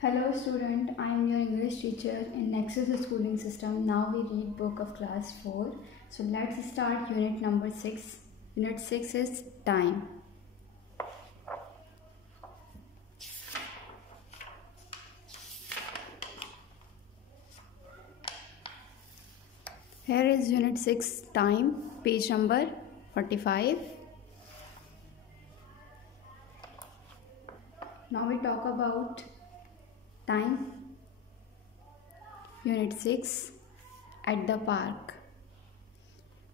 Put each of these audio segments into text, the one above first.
Hello student, I am your English teacher in Nexus Schooling System. Now we read book of class 4. So let's start unit number 6. Unit 6 is time. Here is unit 6 time, page number 45. Now we talk about time. Unit 6 eight the park.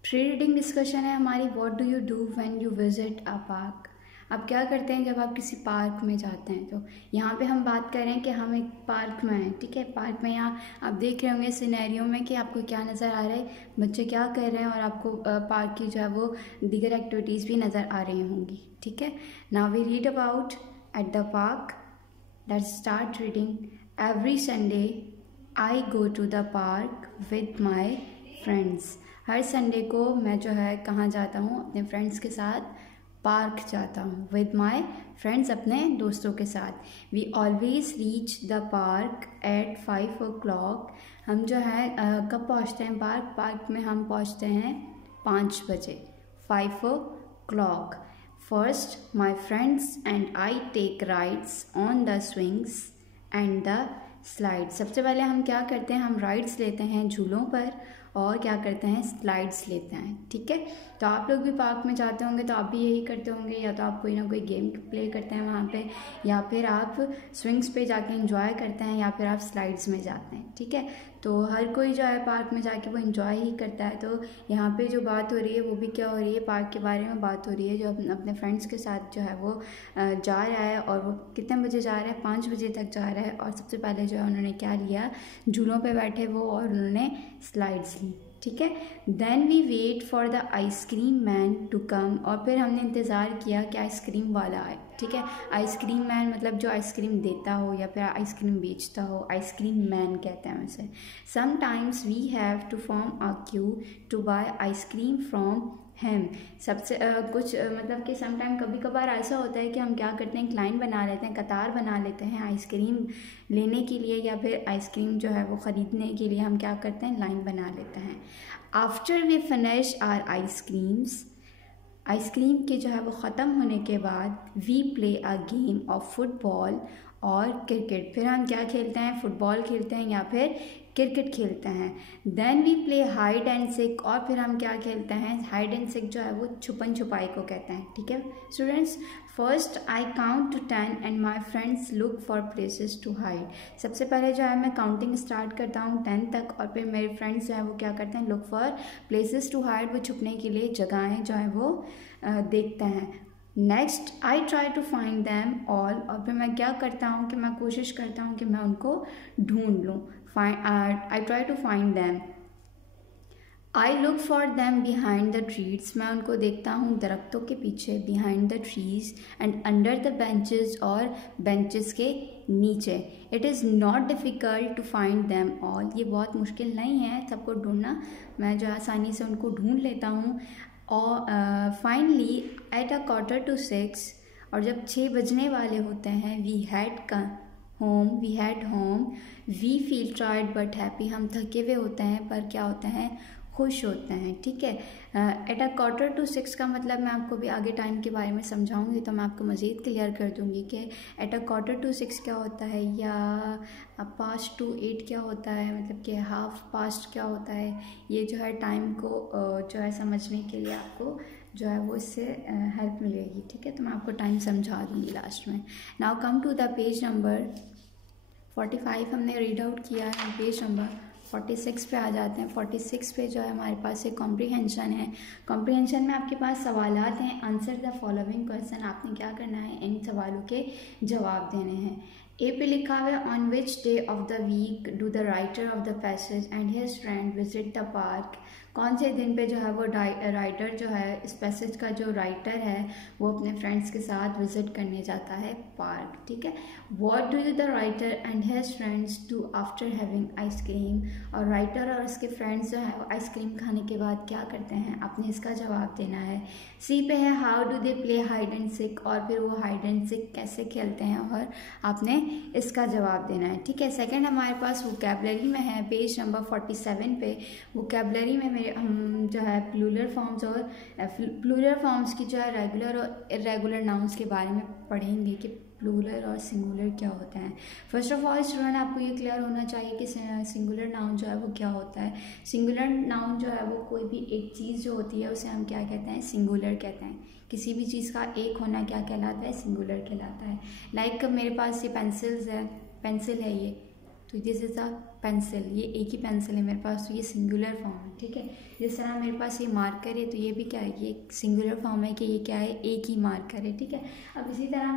Pre reading discussion है हमारी. What do you do when you visit a park. आप क्या करते हैं जब आप किसी park में जाते हैं. तो यहाँ पे हम बात कर रहे हैं कि हम एक पार्क में हैं. ठीक है, पार्क में यहाँ आप देख रहे होंगे सिनेरियो में कि आपको क्या नज़र आ रहा है, बच्चे क्या कर रहे हैं और आपको पार्क की जो है वो दीगर एक्टिविटीज़ भी नज़र आ रही होंगी. ठीक है, now we read about at the park. Let's start reading. Every Sunday I go to the park with my friends. Her Sunday को मैं जो है कहाँ जाता हूँ, अपने फ्रेंड्स के साथ पार्क जाता हूँ. With my friends, अपने दोस्तों के साथ. We always reach the park at 5 o'clock. हम जो है कब पहुँचते हैं पार्क में हम पहुँचते हैं 5 बजे. 5 o'clock. First, my friends and I take rides on the swings and the slides. सबसे पहले हम क्या करते हैं, हम राइड्स लेते हैं झूलों पर और क्या करते हैं, स्लाइड्स लेते हैं. ठीक है, तो आप लोग भी पार्क में जाते होंगे तो आप भी यही करते होंगे, या तो आप कोई ना कोई गेम प्ले करते हैं वहाँ पे, या फिर आप स्विंग्स पे जाके एंजॉय करते हैं, या फिर आप स्लाइड्स में जाते हैं. ठीक है, तो हर कोई जो है पार्क में जाके वो एंजॉय ही करता है. तो यहाँ पे जो बात हो रही है वो भी क्या हो रही है, पार्क के बारे में बात हो रही है. जो अपने फ्रेंड्स के साथ जो है वो जा रहा है, और वो कितने बजे जा रहा है, 5 बजे तक जा रहा है. और सबसे पहले जो है उन्होंने क्या लिया, झूलों पे बैठे वो और उन्होंने स्लाइड्स ली. ठीक है, then we wait for the ice cream man to come. और फिर हमने इंतज़ार किया कि आइसक्रीम वाला आए. ठीक है, आइसक्रीम मैन मतलब जो आइसक्रीम देता हो या फिर आइसक्रीम बेचता हो, आइसक्रीम मैन कहते हैं उसे. Sometimes we have to form a queue to buy ice cream from him. सबसे कुछ मतलब कि समटाइम कभी कभार ऐसा होता है कि हम क्या करते हैं, एक लाइन बना लेते हैं, कतार बना लेते हैं आइसक्रीम लेने के लिए, या फिर आइसक्रीम जो है वो ख़रीदने के लिए हम क्या करते हैं, लाइन बना लेते हैं. After we finish our ice creams. Ice cream के जो है वो ख़त्म होने के बाद we play a game of football और क्रिकेट. फिर हम क्या खेलते हैं, फुटबॉल खेलते हैं या फिर क्रिकेट खेलते हैं. Then we play hide and seek. और फिर हम क्या खेलते हैं, हाइड एंड सिक जो है वो छुपन छुपाई को कहते हैं. ठीक है students, first I count to 10 and my friends look for places to hide. सबसे पहले जो है मैं काउंटिंग स्टार्ट करता हूँ 10 तक, और फिर मेरे फ्रेंड्स जो है वो क्या करते हैं, look for places to hide, वो छुपने के लिए जगहें जो है वो देखते हैं. Next I try to find them all. और फिर मैं क्या करता हूँ कि मैं कोशिश करता हूँ कि मैं उनको ढूंढ लूँ. I try to find them. I look for them behind the trees. मैं उनको देखता हूँ दरख्तों के पीछे, behind the trees and under the benches, और बेंचेस के नीचे. It is not difficult to find them all. ये बहुत मुश्किल नहीं है सबको ढूंढना, मैं जो आसानी से उनको ढूंढ लेता हूँ. और फाइनली एट अ 5:45, और जब 6 बजने वाले होते हैं, we head home. We feel tired but happy. हम थके हुए होते हैं पर क्या होते हैं, खुश होते हैं. ठीक है, एट अ 5:45 का मतलब मैं आपको भी आगे टाइम के बारे में समझाऊंगी, तो मैं आपको मज़ीद क्लियर कर दूंगी कि एट अ 5:45 क्या होता है, या 5:08 क्या होता है, मतलब कि 1/2 क्या होता है. ये जो है टाइम को जो है समझने के लिए आपको जो है वो इससे हेल्प मिलेगी. ठीक है, तो मैं आपको टाइम समझा दूँगी लास्ट में. Now come to the page number 45. हमने रीड आउट किया है. पेज नंबर 46 पे आ जाते हैं. 46 पे जो है हमारे पास एक कॉम्प्रीहेंशन है. कॉम्प्रीहेंशन में आपके पास सवालात हैं. Answer the following question. आपने क्या करना है, इन सवालों के जवाब देने हैं. ए पे लिखा हुआ है, on which day of the week do the writer of the passage and his friend visit the park. कौन से दिन पे जो है वो राइटर जो है, इस पैसेज का जो राइटर है वो अपने फ्रेंड्स के साथ विजिट करने जाता है पार्क, ठीक है। What do the writer and his friends do after having ice cream, और राइटर और उसके फ्रेंड्स जो है आइसक्रीम खाने के बाद क्या करते हैं, आपने इसका जवाब देना है। सी पे है how do they play hide and seek, और फिर वो हाइड एंड सिक कैसे खेलते हैं, और आपने इसका जवाब देना है, ठीक है। सेकंड हमारे पास वोकैबुलरी में है, पेज नंबर 47 पे। वोकैबुलरी में हम जो है प्लूरल फॉर्म्स और प्लूरल फॉर्म्स की जो है रेगुलर और इरेगुलर नाउन्स के बारे में पढ़ेंगे कि प्लूरल और सिंगुलर क्या होता है। फर्स्ट ऑफ ऑल स्टूडेंट आपको ये क्लियर होना चाहिए कि सिंगुलर नाउन जो है वो क्या होता है। सिंगुलर नाउन जो है वो कोई भी एक चीज़ जो होती है उसे हम क्या कहते हैं, सिंगुलर कहते हैं। किसी भी चीज़ का एक होना क्या कहलाता है, सिंगुलर कहलाता है। लाइक मेरे पास ये पेंसिल है ये, तो दिस इज़ अ पेंसिल, ये एक ही पेंसिल है मेरे पास, तो ये सिंगुलर फॉर्म है, ठीक है। जिस तरह मेरे पास ये मार्कर है तो ये भी क्या है, ये सिंगुलर फॉर्म है कि ये क्या है, एक ही मार्कर है, ठीक है। अब इसी तरह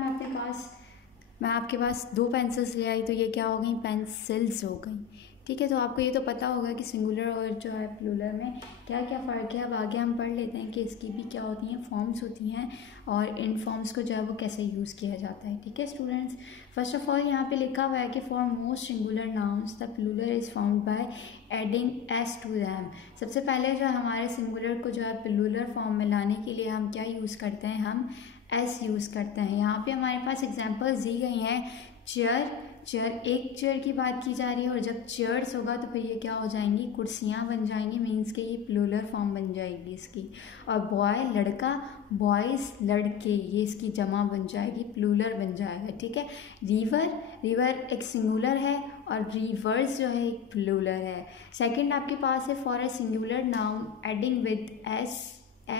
मैं आपके पास 2 पेंसिल्स ले आई तो ये क्या हो गई, पेंसिल्स हो गई, ठीक है। तो आपको ये तो पता होगा कि सिंगुलर और जो है प्लूरल में क्या क्या फ़र्क है। अब आगे हम पढ़ लेते हैं कि इसकी भी क्या होती हैं, फॉर्म्स होती हैं, और इन फॉर्म्स को जो है वो कैसे यूज़ किया जाता है, ठीक है स्टूडेंट्स। फर्स्ट ऑफ ऑल यहाँ पे लिखा हुआ है कि for most singular nouns the plural is found by adding S to them. सबसे पहले जो हमारे सिंगुलर को जो है प्लूरल फॉर्म में लाने के लिए हम क्या यूज़ करते हैं, हम एस यूज़ करते हैं। यहाँ पे हमारे पास एग्जांपल्स दी गई हैं। चेयर, एक चेयर की बात की जा रही है, और जब चेयर्स होगा तो फिर ये क्या हो जाएंगी, कुर्सियाँ बन जाएंगी, मीन्स के ये प्लूरल फॉर्म बन जाएगी इसकी। और बॉय लड़का, बॉयज़ लड़के, ये इसकी जमा बन जाएगी, प्लूरल बन जाएगा, ठीक है। रिवर एक सिंगुलर है और रिवर्स जो है एक प्लूरल है। सेकंड आपके पास है for a singular noun ending with S,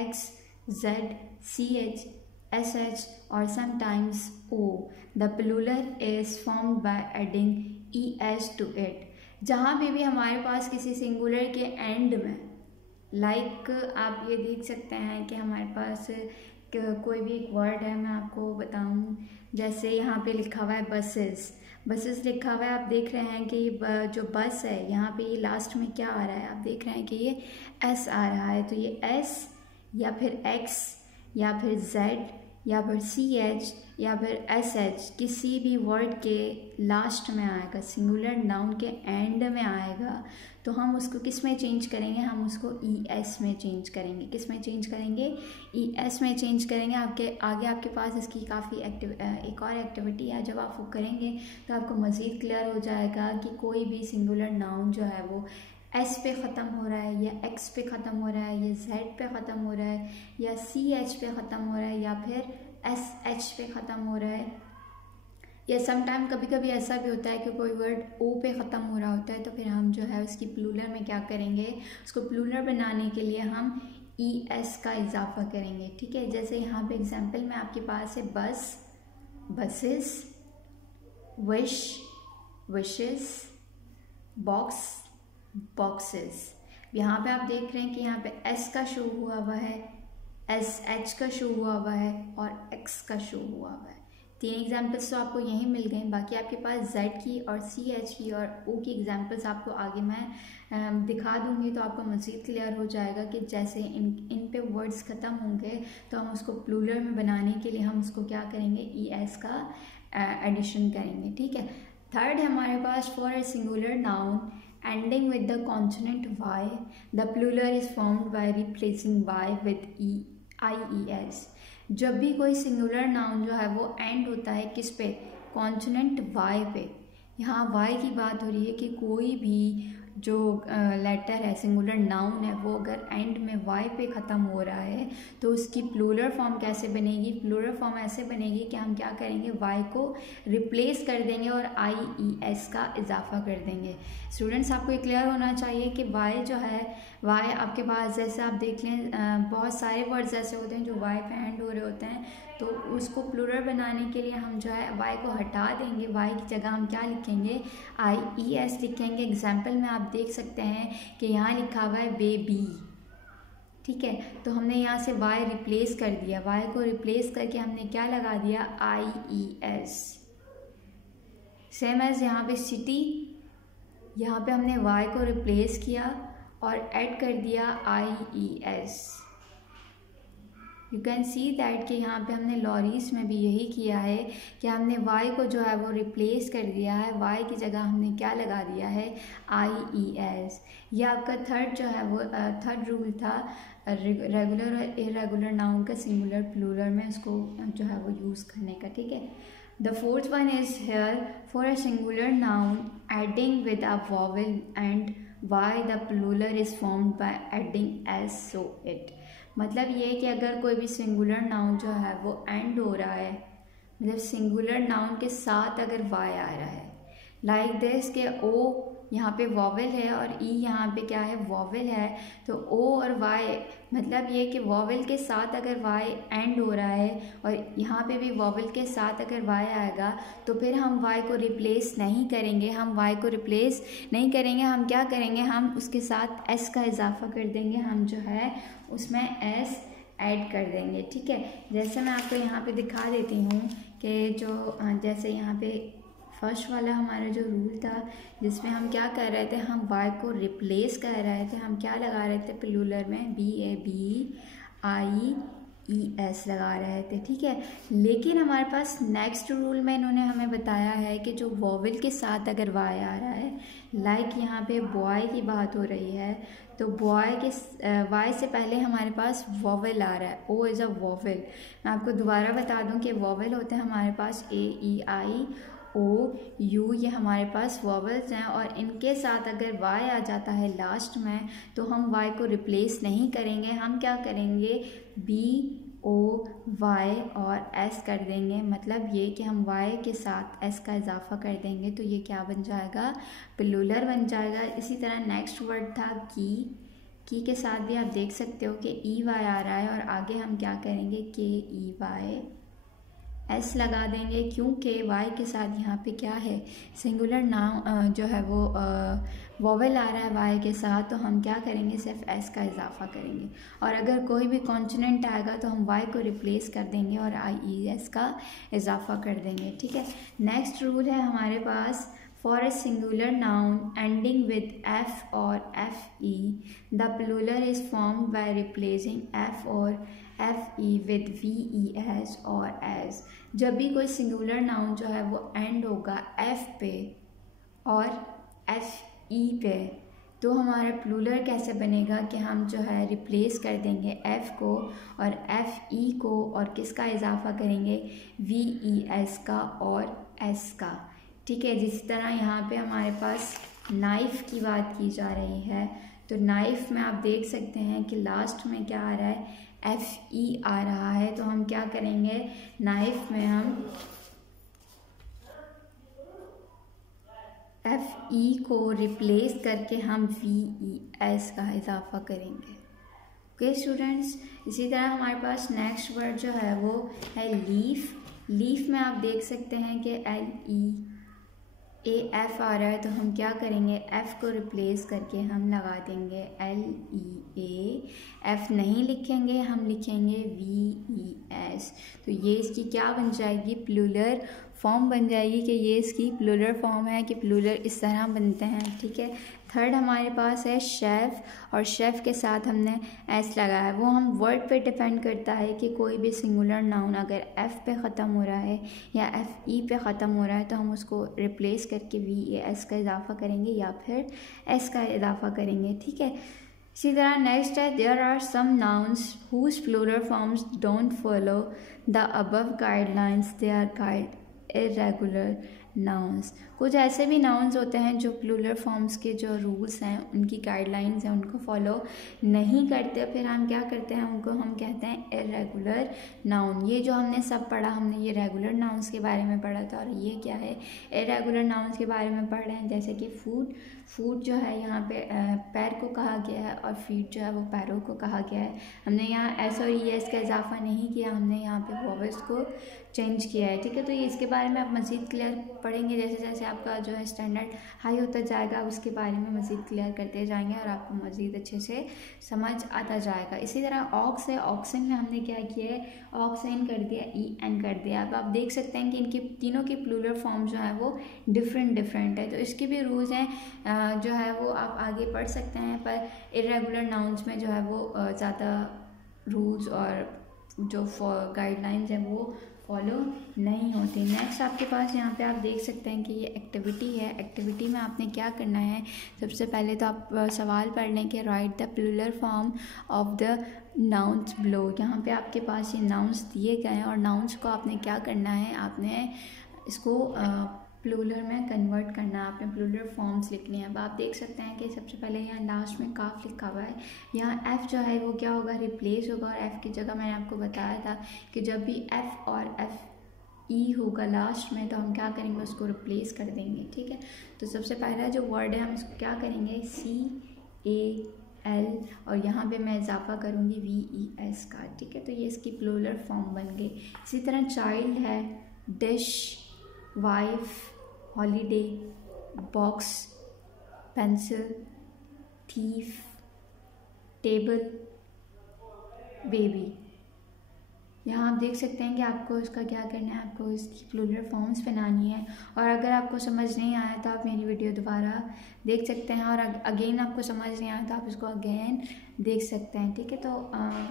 X, Z, C H, SH or sometimes O. The plural is formed by adding ES to it. जहाँ भी हमारे पास किसी सिंगुलर के एंड में, लाइक आप ये देख सकते हैं कि हमारे पास कोई भी एक वर्ड है, मैं आपको बताऊँ, जैसे यहाँ पे लिखा हुआ है बसेस लिखा हुआ है। आप देख रहे हैं कि ये जो बस है यहाँ पे ये लास्ट में क्या आ रहा है, आप देख रहे हैं कि ये S आ रहा है, तो ये S या फिर X या फिर Z या फिर CH या फिर SH किसी भी वर्ड के लास्ट में आएगा, सिंगुलर नाउन के एंड में आएगा, तो हम उसको किस में चेंज करेंगे, हम उसको ES में चेंज करेंगे। किस में चेंज करेंगे, ES में चेंज करेंगे। आगे आपके पास इसकी काफ़ी एक और एक्टिविटी है, जब आप वो करेंगे तो आपको मज़ीद क्लियर हो जाएगा कि कोई भी सिंगुलर नाउन जो है वो S पे ख़त्म हो रहा है, या X पे ख़त्म हो रहा है, या Z पे ख़त्म हो रहा है, या CH पे ख़त्म हो रहा है, या फिर SH पे ख़त्म हो रहा है, या समटाइम कभी कभी ऐसा भी होता है कि कोई वर्ड O पे ख़त्म हो रहा होता है, तो फिर हम जो है उसकी प्लूरल में क्या करेंगे, उसको प्लूरल बनाने के लिए हम ES का इजाफा करेंगे, ठीक है। जैसे यहाँ पे एग्जाम्पल में आपके पास है बसेस, विश, विशेस, बॉक्सेस। यहाँ पे आप देख रहे हैं कि यहाँ पे S का शो हुआ है, SH का शो हुआ है, और X का शो हुआ है। 3 एग्जाम्पल्स तो आपको यहीं मिल गए। बाकी आपके पास Z की और CH की और O की एग्जाम्पल्स आपको आगे मैं दिखा दूंगी, तो आपको मज़ीद क्लियर हो जाएगा कि जैसे इन पे वर्ड्स ख़त्म होंगे तो हम उसको प्लूरल में बनाने के लिए हम उसको क्या करेंगे, ES का एडिशन करेंगे, ठीक है। थर्ड हमारे पास for a singular noun ending with the consonant Y, the plural is formed by replacing Y with IES। जब भी कोई सिंगुलर नाउन जो है वो एंड होता है किस पे, कॉन्सोनेंट Y पे। यहाँ Y की बात हो रही है कि कोई भी जो लेटर है, सिंगुलर नाउन है, वो अगर एंड में Y पे ख़त्म हो रहा है तो उसकी प्लूरल फॉर्म कैसे बनेगी, प्लूरल फॉर्म ऐसे बनेगी कि हम क्या करेंगे, Y को रिप्लेस कर देंगे और IES का इजाफा कर देंगे। स्टूडेंट्स आपको ये क्लियर होना चाहिए कि Y जो है, Y आपके पास जैसे आप देख लें बहुत सारे वर्ड्स ऐसे होते हैं जो Y पे एंड हो रहे होते हैं, तो उसको प्लूरल बनाने के लिए हम जो है Y को हटा देंगे, Y की जगह हम क्या लिखेंगे, IES लिखेंगे। एग्जाम्पल में आप देख सकते हैं कि यहाँ लिखा हुआ है बेबी, ठीक है, तो हमने यहाँ से Y रिप्लेस कर दिया, Y को रिप्लेस करके हमने क्या लगा दिया, IES। सेम एज यहाँ पे सिटी, यहाँ पे हमने Y को रिप्लेस किया और ऐड कर दिया IES। You can see that कि यहाँ पे हमने लॉरीज में भी यही किया है कि हमने y को जो है वो रिप्लेस कर दिया है, y की जगह हमने क्या लगा दिया है, IES। ये आपका थर्ड जो है वो थर्ड रूल था रेगुलर और इरेगुलर नाउन का सिंगुलर प्लूरल में उसको जो है वो यूज़ करने का, ठीक है। The fourth one is here for a singular noun ending with a vowel and Y the plural is formed by adding S so it. मतलब ये कि अगर कोई भी सिंगुलर नाउन जो है वो एंड हो रहा है, मतलब सिंगुलर नाउन के साथ अगर वाई आ रहा है, लाइक दिस के ओ यहाँ पे वॉवेल है और ई यहाँ पे क्या है, वॉवेल है, तो ओ और वाई मतलब ये कि वॉवेल के साथ अगर वाई एंड हो रहा है और यहाँ पे भी वॉवेल के साथ अगर वाई आएगा तो फिर हम वाई को रिप्लेस नहीं करेंगे, हम क्या करेंगे, हम उसके साथ एस का इजाफा कर देंगे, हम जो है उसमें एस ऐड कर देंगे, ठीक है। जैसे मैं आपको यहाँ पे दिखा देती हूँ कि जो जैसे यहाँ पे फर्स्ट वाला हमारा जो रूल था जिसमें हम क्या कर रहे थे, हम वाई को रिप्लेस कर रहे थे, हम क्या लगा रहे थे प्लूरल में BABIES लगा रहे थे, ठीक है। लेकिन हमारे पास नेक्स्ट रूल में इन्होंने हमें बताया है कि जो वॉवेल के साथ अगर वाई आ रहा है, लाइक यहाँ पे बॉय की बात हो रही है, तो बॉय के वाई से पहले हमारे पास वॉवेल आ रहा है, ओ इज़ अ वॉवेल। मैं आपको दोबारा बता दूं कि वॉवेल होते हैं हमारे पास AEIOU, ये हमारे पास वॉवेल्स हैं और इनके साथ अगर वाई आ जाता है लास्ट में तो हम वाई को रिप्लेस नहीं करेंगे, हम क्या करेंगे BOY और S कर देंगे। मतलब ये कि हम Y के साथ S का इजाफा कर देंगे तो ये क्या बन जाएगा, प्लूरल बन जाएगा। इसी तरह नेक्स्ट वर्ड था की के साथ भी आप देख सकते हो कि EY आ रहा है और आगे हम क्या करेंगे KEYS लगा देंगे, क्योंकि Y के साथ यहाँ पे क्या है, सिंगुलर नाउन जो है वो वॉवेल आ रहा है Y के साथ, तो हम क्या करेंगे, सिर्फ S का इजाफा करेंगे और अगर कोई भी कॉन्सोनेंट आएगा तो हम Y को रिप्लेस कर देंगे और IES का इजाफा कर देंगे, ठीक है। नेक्स्ट रूल है हमारे पास, for a singular noun ending with F और FE the plural is formed by replacing F और FE विद VES और S। जब भी कोई सिंगुलर नाउन जो है वो एंड होगा F पे और FE पे, तो हमारा प्लूरल कैसे बनेगा कि हम जो है रिप्लेस कर देंगे F को और FE को और किसका इजाफा करेंगे, VES का और S का, ठीक है। जिस तरह यहाँ पे हमारे पास नाइफ़ की बात की जा रही है, तो नाइफ़ में आप देख सकते हैं कि लास्ट में क्या आ रहा है, FE आ रहा है, तो हम क्या करेंगे, नाइफ़ में हम FE को रिप्लेस करके हम VES का इजाफा करेंगे, ओके स्टूडेंट्स। इसी तरह हमारे पास नेक्स्ट वर्ड जो है वो है लीफ। लीफ में आप देख सकते हैं कि LEAF आ रहा है, तो हम क्या करेंगे, F को रिप्लेस करके हम लगा देंगे LEA, F नहीं लिखेंगे, हम लिखेंगे VES। तो ये इसकी क्या बन जाएगी, प्लूरल फॉर्म बन जाएगी कि ये इसकी प्लूरल फॉर्म है कि प्लूरल इस तरह बनते हैं, ठीक है। थर्ड हमारे पास है शेफ़ और शेफ़ के साथ हमने एस लगाया है, वो हम वर्ड पे डिपेंड करता है कि कोई भी सिंगुलर नाउन अगर F पे ख़त्म हो रहा है या FE पे ख़त्म हो रहा है तो हम उसको रिप्लेस करके VES का इजाफा करेंगे या फिर S का इजाफा करेंगे, ठीक है। इसी तरह नेक्स्ट है, there are some nouns whose plural forms don't follow the above guidelines, they are guide irregular nouns. कुछ ऐसे भी नाउन्स होते हैं जो प्लूरल फॉर्म्स के जो रूल्स हैं, उनकी गाइडलाइंस हैं, उनको फॉलो नहीं करते, फिर हम क्या करते हैं, उनको हम कहते हैं इरेगुलर नाउन। ये जो हमने सब पढ़ा, हमने ये रेगुलर नाउन्स के बारे में पढ़ा था और ये क्या है, इरेगुलर नाउन्स के बारे में पढ़ रहे हैं। जैसे कि फूड जो है यहाँ पे पैर को कहा गया है और फीट जो है वो पैरों को कहा गया है। हमने यहाँ एस और ES का इजाफा नहीं किया, हमने यहाँ पे वॉवेल्स को चेंज किया है, ठीक है। तो ये इसके बारे में आप मज़ीद क्लियर पढ़ेंगे, जैसे जैसे आपका जो है स्टैंडर्ड हाई होता जाएगा उसके बारे में मज़ीद क्लियर करते जाएंगे और आपको मज़ीद अच्छे से समझ आता जाएगा। इसी तरह ऑक्स है, ऑक्सिन में हमने क्या किया है, ऑक्सिन कर दिया, ई एन कर दिया। अब आप देख सकते हैं कि इनकी तीनों की प्लूरल फॉर्म जो है वो डिफरेंट है, तो इसके भी रूल्स हैं जो है वो आप आगे पढ़ सकते हैं, पर इरेगुलर नाउन्स में जो है वो ज़्यादा रूल्स और जो गाइडलाइंस हैं वो फॉलो नहीं होती। नेक्स्ट आपके पास यहाँ पे आप देख सकते हैं कि ये एक्टिविटी है। एक्टिविटी में आपने क्या करना है, सबसे पहले तो आप सवाल पढ़ लें कि write the plural form of the nouns below. यहाँ पे आपके पास ये नाउन्स दिए गए हैं और नाउन्स को आपने क्या करना है, आपने इसको प्लूरल में कन्वर्ट करना है, आपने प्लूरल फॉर्म्स लिखनी है। अब आप देख सकते हैं कि सबसे पहले यहाँ लास्ट में काफ लिखा हुआ है, यहाँ एफ़ जो है वो क्या होगा, रिप्लेस होगा, और एफ़ की जगह मैंने आपको बताया था कि जब भी एफ़ और एफ़ ई होगा लास्ट में तो हम क्या करेंगे, उसको रिप्लेस कर देंगे, ठीक है। तो सबसे पहला जो वर्ड है हम इसको क्या करेंगे, CAL, और यहाँ पे मैं इजाफा करूँगी VES का, ठीक है। तो ये इसकी प्लूरल फॉर्म बन गई। इसी तरह चाइल्ड है, dish, wife, holiday, box, pencil, thief, table, baby. यहाँ आप देख सकते हैं कि आपको इसका क्या करना है, आपको इसकी प्लूरल फॉर्म्स बनानी है। और अगर आपको समझ नहीं आया तो आप मेरी वीडियो दोबारा देख सकते हैं, और अगेन आपको समझ नहीं आया तो आप इसको अगेन देख सकते हैं, ठीक है। तो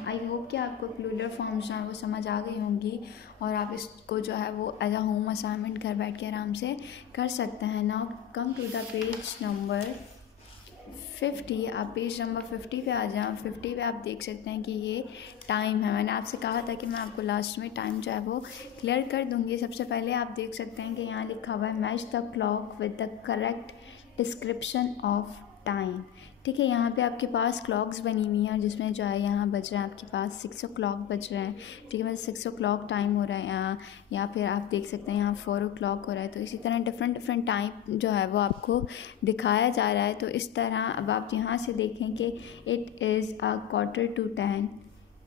आई होप कि आपको प्लूरल फॉर्म्स जो है वो समझ आ गई होंगी और आप इसको जो है वो एज अ होम असाइनमेंट घर बैठ के आराम से कर सकते हैं। Now come to the page number 50। आप पेज नंबर 50 पे आ जाओ। 50 पे आप देख सकते हैं कि ये टाइम है। मैंने आपसे कहा था कि मैं आपको लास्ट में टाइम जो है वो क्लियर कर दूंगी। सबसे पहले आप देख सकते हैं कि यहाँ लिखा हुआ है match the clock with the correct description of time, ठीक है। यहाँ पे आपके पास क्लॉक्स बनी हुई हैं जिसमें जो है यहाँ बज रहा है आपके पास 6 o'clock बज रहे हैं, ठीक है। मतलब 6 o'clock टाइम हो रहा है यहाँ, या फिर आप देख सकते हैं यहाँ 4 o'clock हो रहा है। तो इसी तरह डिफरेंट टाइम जो है वो आपको दिखाया जा रहा है। तो इस तरह अब आप यहाँ से देखें कि it is 9:45,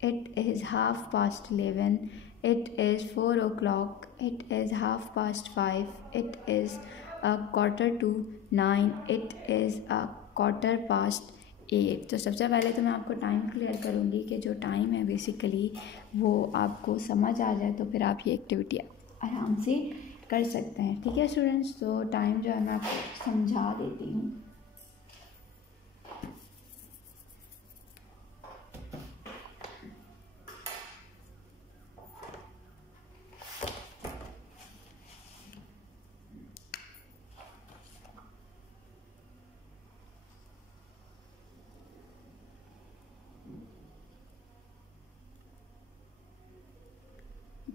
it is 11:30, it is 4 o'clock, it is 5:30, it is 9:45, it is 8:15। तो सबसे पहले तो मैं आपको टाइम क्लियर करूँगी कि जो टाइम है बेसिकली वो आपको समझ आ जाए तो फिर आप ये एक्टिविटी आराम से कर सकते हैं, ठीक है स्टूडेंट्स। तो टाइम जो है मैं आपको समझा देती हूँ।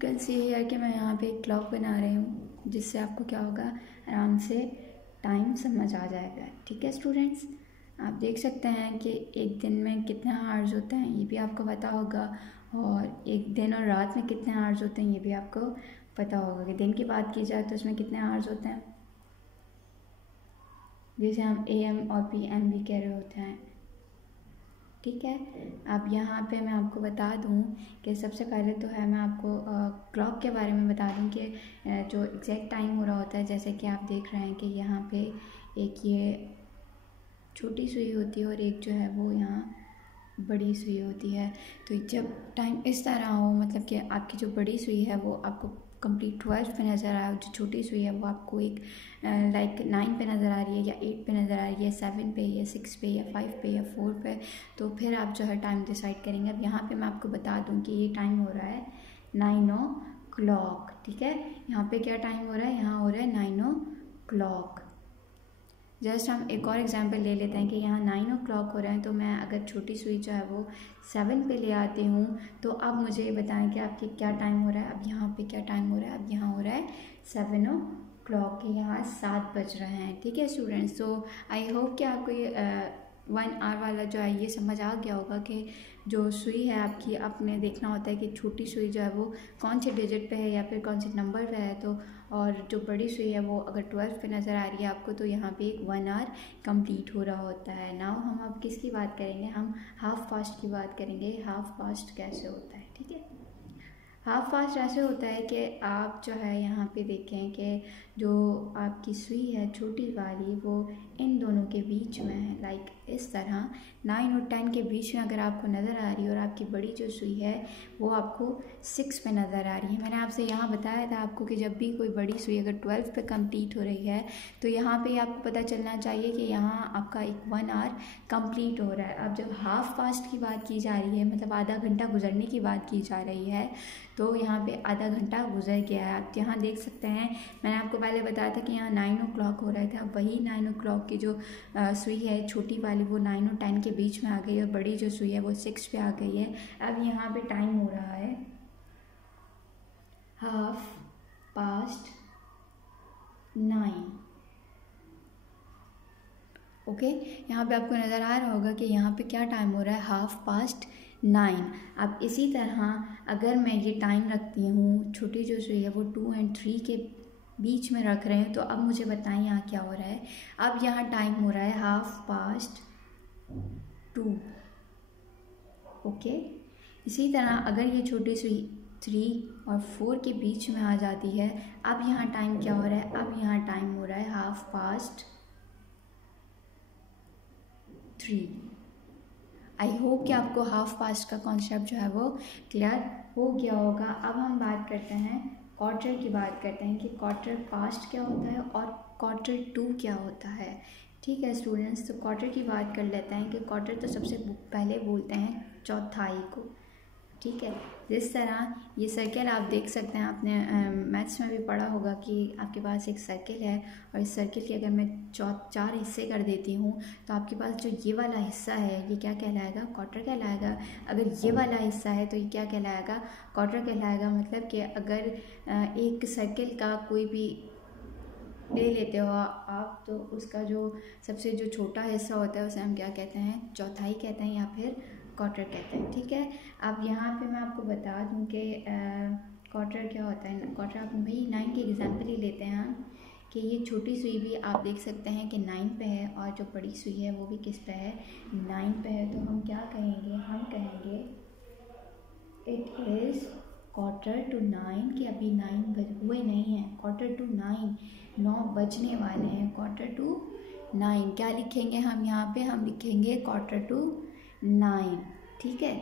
कैन सी हियर कि मैं यहाँ पे एक क्लॉक बना रही हूँ जिससे आपको क्या होगा, आराम से टाइम समझ आ जाएगा, ठीक है स्टूडेंट्स। आप देख सकते हैं कि एक दिन में कितने आवर्स होते हैं ये भी आपको पता होगा, और एक दिन और रात में कितने आवर्स होते हैं ये भी आपको पता होगा। कि दिन की बात की जाए तो उसमें कितने आवर्स होते हैं, जैसे हम AM और PM भी कह रहे होते हैं, ठीक है। अब यहाँ पे मैं आपको बता दूँ कि सबसे पहले तो है मैं आपको क्लॉक के बारे में बता दूँ कि जो एग्जैक्ट टाइम हो रहा होता है, जैसे कि आप देख रहे हैं कि यहाँ पे एक ये छोटी सुई होती है और एक जो है वो यहाँ बड़ी सुई होती है। तो जब टाइम इस तरह हो, मतलब कि आपकी जो बड़ी सुई है वो आपको कंप्लीट 12 पे नज़र आया, जो छोटी सुई है वो आपको एक लाइक 9 पे नज़र आ रही है, या 8 पे नज़र आ रही है, 7 पे, या 6 पे, या 5 पे, या 4 पे, तो फिर आप जो है टाइम डिसाइड करेंगे। अब यहाँ पे मैं आपको बता दूँ कि ये टाइम हो रहा है 9 o'clock, ठीक है। यहाँ पे क्या टाइम हो रहा है, यहाँ हो रहा है 9 o'clock। जस्ट हम एक और एग्जांपल ले लेते हैं कि यहाँ 9 o'clock हो रहा है, तो मैं अगर छोटी सुई जो है वो 7 पे ले आती हूँ, तो अब मुझे ये बताएं कि आपके क्या टाइम हो रहा है। अब यहाँ पे क्या टाइम हो रहा है, अब यहाँ हो रहा है 7 o'clock के यहाँ 7 बज रहे हैं, ठीक है स्टूडेंट्स। तो आई होप कि आपको ये 1 hour वाला जो है ये समझ आ गया होगा कि जो सुई है आपकी, आपने देखना होता है कि छोटी सुई जो है वो कौन से डिजिट पे है या फिर कौन से नंबर पे है। तो और जो बड़ी सुई है वो अगर 12 पे नज़र आ रही है आपको, तो यहाँ पे एक 1 hour कंप्लीट हो रहा होता है। नाउ हम अब किसकी बात करेंगे, हम हाफ पास्ट की बात करेंगे। हाफ पास्ट कैसे होता है, ठीक है। हाफ पास्ट ऐसे होता है कि आप जो है यहाँ पे देखें कि जो आपकी सुई है छोटी वाली वो इन दोनों के बीच में है, लाइक इस तरह 9 और 10 के बीच में अगर आपको नज़र आ रही है, और आपकी बड़ी जो सुई है वो आपको 6 पे नज़र आ रही है। मैंने आपसे यहाँ बताया था आपको कि जब भी कोई बड़ी सुई अगर 12 पे कंप्लीट हो रही है तो यहाँ पे आपको पता चलना चाहिए कि यहाँ आपका एक 1 आवर कंप्लीट हो रहा है। अब जब हाफ पास्ट की बात की जा रही है, मतलब आधा घंटा गुजरने की बात की जा रही है, तो यहाँ पे आधा घंटा गुजर गया है। आप यहाँ देख सकते हैं, मैंने आपको पहले बताया था कि यहाँ 9 o'clock हो रहा था, वही 9 o'clock की जो सुई है छोटी वाली वो 9 और 10 के बीच में आ गई, और बड़ी जो सुई है वो 6 पे आ गई है। अब यहाँ पे टाइम हो रहा है 9:30। ओके, यहाँ पे आपको नज़र आ रहा होगा कि यहाँ पे क्या टाइम हो रहा है, 9:30। अब इसी तरह अगर मैं ये टाइम रखती हूँ, छोटी जो सुई है वो 2 और 3 के बीच में रख रहे हैं, तो अब मुझे बताएं यहाँ क्या हो रहा है। अब यहाँ टाइम हो रहा है 2:30। ओके, इसी तरह अगर ये छोटी सुई 3 और 4 के बीच में आ जाती है, अब यहाँ टाइम क्या हो रहा है, अब यहाँ टाइम हो रहा है 3:30। आई होप कि आपको हाफ पास्ट का कॉन्सेप्ट जो है वो क्लियर हो गया होगा। अब हम बात करते हैं क्वार्टर की, बात करते हैं कि क्वार्टर पास्ट क्या होता है और क्वार्टर 2 क्या होता है। ठीक है स्टूडेंट्स, तो क्वार्टर की बात कर लेते हैं कि क्वार्टर तो सबसे पहले बोलते हैं चौथाई को। ठीक है, जिस तरह ये सर्कल आप देख सकते हैं, आपने मैथ्स में भी पढ़ा होगा कि आपके पास एक सर्कल है, और इस सर्कल के अगर मैं 4 हिस्से कर देती हूँ तो आपके पास जो ये वाला हिस्सा है ये क्या कहलाएगा, क्वार्टर कहलाएगा। अगर ये वाला हिस्सा है तो ये क्या कहलाएगा, क्वार्टर कहलाएगा। मतलब कि अगर एक सर्कल का कोई भी ले लेते हो आप, तो उसका जो सबसे जो छोटा हिस्सा होता है उसे हम क्या कहते हैं, चौथाई कहते हैं या फिर क्वार्टर कहते हैं। ठीक है, अब यहाँ पे मैं आपको बता दूँ कि क्वार्टर क्या होता है। क्वार्टर आप भाई 9 की एग्जांपल ही लेते हैं हम, कि ये छोटी सुई भी आप देख सकते हैं कि 9 पे है, और जो बड़ी सुई है वो भी किस पे है, 9 पे है। तो हम क्या कहेंगे, हम कहेंगे इट इज़ क्वार्टर टू 9, कि अभी 9 हुए नहीं हैं, क्वार्टर टू 9 बजने वाले हैं, क्वार्टर टू 9। क्या लिखेंगे हम यहाँ पे, हम लिखेंगे क्वार्टर टू 9। ठीक है,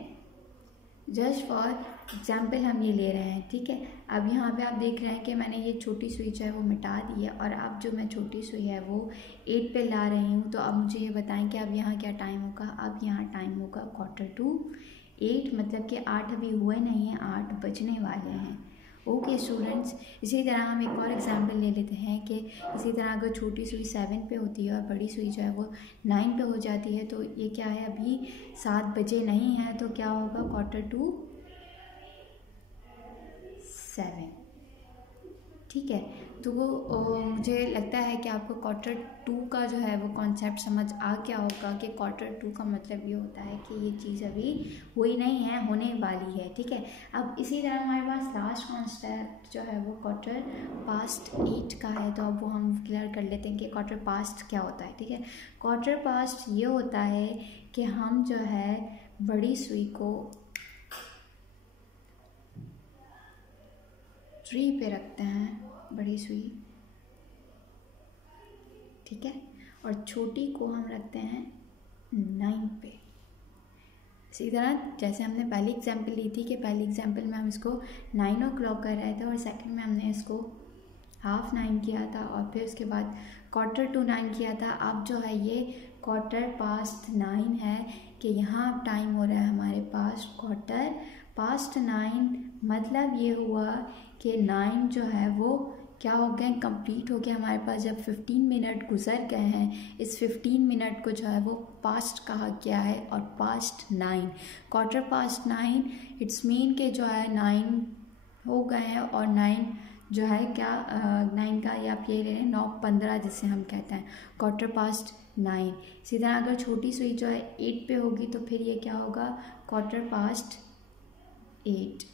जस्ट फॉर एग्जाम्पल हम ये ले रहे हैं। ठीक है, अब यहाँ पे आप देख रहे हैं कि मैंने ये छोटी सुई जो है वो मिटा दी है, और अब जो मैं छोटी सुई है वो 8 पे ला रही हूँ। तो अब मुझे ये बताएं कि अब यहाँ क्या टाइम होगा, अब यहाँ टाइम होगा क्वार्टर टू 8, मतलब कि 8 अभी हुए नहीं हैं, 8 बजने वाले हैं। ओके स्टूडेंट्स, इसी तरह हम एक और एग्जांपल ले लेते हैं कि इसी तरह अगर छोटी सुई 7 पे होती है और बड़ी सुई जो है वो 9 पे हो जाती है, तो ये क्या है, अभी 7 बजे नहीं है, तो क्या होगा, क्वार्टर टू 7। ठीक है, तो वो मुझे लगता है कि आपको क्वार्टर 2 का जो है वो कॉन्सेप्ट समझ आ गया होगा कि क्वार्टर 2 का मतलब ये होता है कि ये चीज़ अभी हुई नहीं है, होने वाली है। ठीक है, अब इसी तरह हमारे पास लास्ट कॉन्सेप्ट जो है वो क्वार्टर पास्ट 8 का है, तो अब वो हम क्लियर कर लेते हैं कि क्वार्टर पास्ट क्या होता है। ठीक है, क्वार्टर पास्ट ये होता है कि हम जो है बड़ी सुई को 3 पे रखते हैं, बड़ी सुई। ठीक है, और छोटी को हम रखते हैं 9 पे। इसी तरह जैसे हमने पहली एग्जांपल ली थी कि पहली एग्जांपल में हम इसको 9 o'clock कर रहे थे, और सेकंड में हमने इसको 9:30 किया था, और फिर उसके बाद क्वार्टर टू 9 किया था। अब जो है ये क्वार्टर पास्ट 9 है, कि यहाँ अब टाइम हो रहा है हमारे पास क्वार्टर पास्ट 9। मतलब ये हुआ कि 9 जो है वो क्या हो गए, कंप्लीट हो गया हमारे पास। जब 15 मिनट गुजर गए हैं, इस 15 मिनट को जो है वो पास्ट कहा गया है, और past 9, quarter past 9, it's mean के जो है 9 हो गए हैं, और 9 जो है क्या 9 का ये आप ये ले रहे हैं 9:15 जिसे हम कहते हैं, क्वार्टर पास्ट 9। इसी तरह अगर छोटी सुई जो है 8 पे होगी तो फिर ये क्या होगा, क्वार्टर पास्ट 8।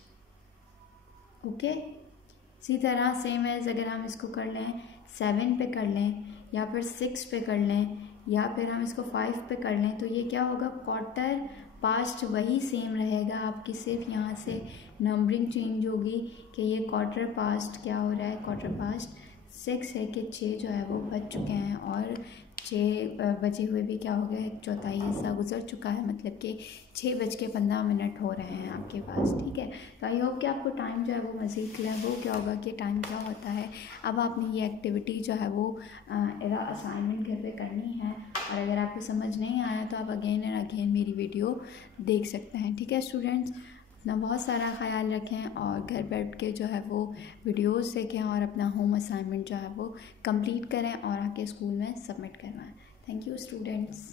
ओके, इसी तरह सेम एज अगर हम इसको कर लें 7 पे कर लें या फिर 6 पे कर लें या फिर हम इसको 5 पे कर लें, तो ये क्या होगा, क्वार्टर पास्ट वही सेम रहेगा। आपकी सिर्फ यहाँ से नंबरिंग चेंज होगी कि ये क्वार्टर पास्ट क्या हो रहा है, क्वार्टर पास्ट 6 है कि 6 जो है वो बज चुके हैं और 6 बजे हुए भी क्या हो गया, एक चौथाई हिस्सा गुजर चुका है, मतलब कि 6:15 हो रहे हैं आपके पास। ठीक है, तो आई होप कि आपको टाइम जो है वो मज़ीद क्लियर हो क्या होगा कि टाइम क्या होता है। अब आपने ये एक्टिविटी जो है वो असाइनमेंट घर पे करनी है, और अगर आपको समझ नहीं आया तो आप अगेन एंड अगेन मेरी वीडियो देख सकते हैं। ठीक है स्टूडेंट्स, अपना बहुत सारा ख्याल रखें और घर बैठ के जो है वो वीडियोस देखें और अपना होम असाइनमेंट जो है वो कंप्लीट करें और आके स्कूल में सबमिट करवाएं। Thank you students.